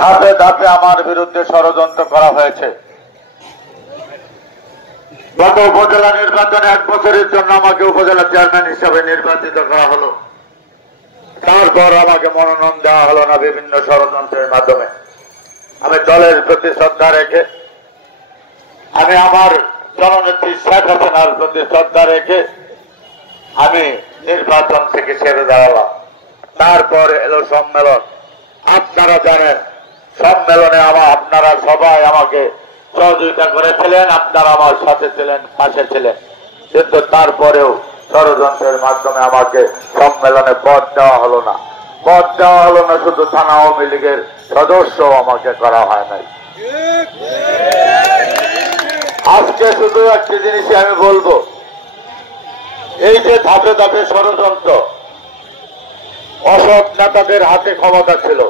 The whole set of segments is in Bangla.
ধাপে ধাপে আমার বিরুদ্ধে ষড়যন্ত্র করা হয়েছে। গত উপজেলা নির্বাচনে 1 বছরের জন্য আমাকে উপজেলা চেয়ারম্যান হিসেবে নির্বাচিত করা হলো। তারপর আমাকে মনোনয়ন দেওয়া হলো না বিভিন্ন ষড়যন্ত্রের মাধ্যমে। আমি দলের প্রতি শ্রদ্ধা রেখে, আমি আমার জননেত্রী শেখ হাসিনার প্রতি শ্রদ্ধা রেখে আমি নির্বাচন থেকে ছেড়ে দাঁড়ালাম। তারপর এলো সম্মেলন। আপনারা জানেন, সম্মেলনে আপনারা সবাই আমাকে সহযোগিতা করেছিলেন, আপনারা আমার সাথে ছিলেন, পাশে ছিলেন। কিন্তু তারপরেও ষড়যন্ত্রের মাধ্যমে আমাকে সম্মেলনে পদ দেওয়া হলো না। পদ দেওয়া হলো না, শুধু থানা আওয়ামী লীগের সদস্য আমাকে করা হয় নাই। আজকে শুধু একটি জিনিসই আমি বলবো, এই যে ধাপে ধাপে ষড়যন্ত্র, অসৎ নেতাদের হাতে ক্ষমতা ছিল,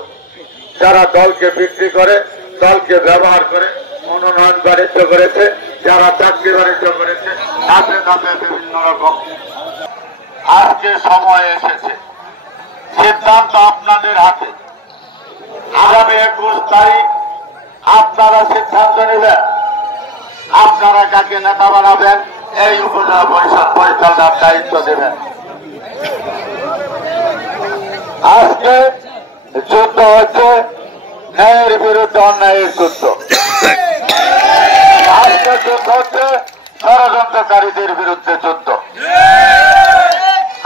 যারা দলকে বিক্রি করে, দলকে ব্যবহার করে মনোনয়ন বাণিজ্য করেছে, যারা চাকরি বাণিজ্য করেছে, ধাপে ধাপে বিভিন্ন রকম। আজকে সময় এসেছে, সিদ্ধান্ত আপনাদের হাতে। আগামী 21 তারিখ আপনারা সিদ্ধান্ত নেবেন, আপনারা কাকে নেতা বানাবেন, এই উপজেলা পরিষদ পরিচালনার দায়িত্ব দেবেন। আজকে যুদ্ধ হচ্ছে ন্যায়ের বিরুদ্ধে অন্যায়ের যুদ্ধ। আজকে যুদ্ধ হচ্ছে ষড়যন্ত্রকারীদের বিরুদ্ধে যুদ্ধ।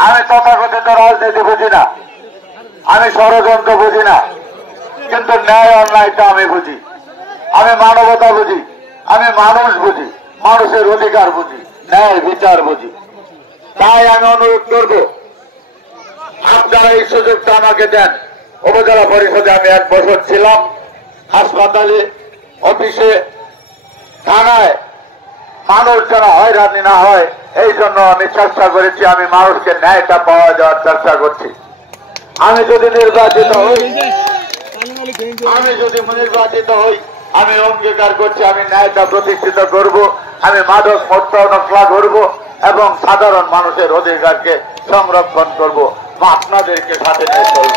আমি তথাকথিত রাজনীতি বুঝি না, আমি ষড়যন্ত্র বুঝি না, কিন্তু ন্যায় অন্যায়টা আমি বুঝি, আমি মানবতা বুঝি, আমি মানুষ বুঝি, মানুষের অধিকার বুঝি, ন্যায় বিচার বুঝি। তাই আমি অনুরোধ করব, আপনারা এই সুযোগটা আমাকে দেন। উপজেলা পরিষদে আমি 1 বছর ছিলাম, হাসপাতালে, অফিসে, থানায় মানুষ যেন হয়রানি না হয় এই জন্য আমি চেষ্টা করেছি। আমি মানুষকে ন্যায়টা পাওয়া যাওয়ার চেষ্টা করছি। আমি যদি নির্বাচিত হই আমি অঙ্গীকার করছি আমি ন্যায়টা প্রতিষ্ঠিত করব, আমি মাদক মুক্ত নকলা করব এবং সাধারণ মানুষের অধিকারকে সংরক্ষণ করব, আপনাদেরকে সাথে নিয়ে চলব।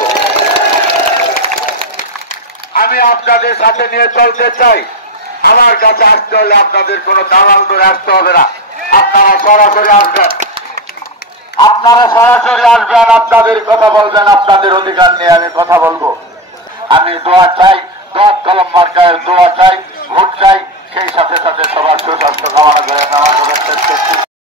আমি আপনাদের সাথে নিয়ে চলতে চাই। আমার কাছে আসতে হলে আপনাদের কোনো দালাল ধরে আসতে হবে না, আপনারা সরাসরি আসবেন, আপনাদের কথা বলবেন, আপনাদের অধিকার নিয়ে আমি কথা বলবো। আমি দোয়া চাই, দোয়াত কলম মার্কায় দোয়া চাই, ভোট চাই, সেই সাথে সাথে সবার সুস্বাস্থ্য কামনা করে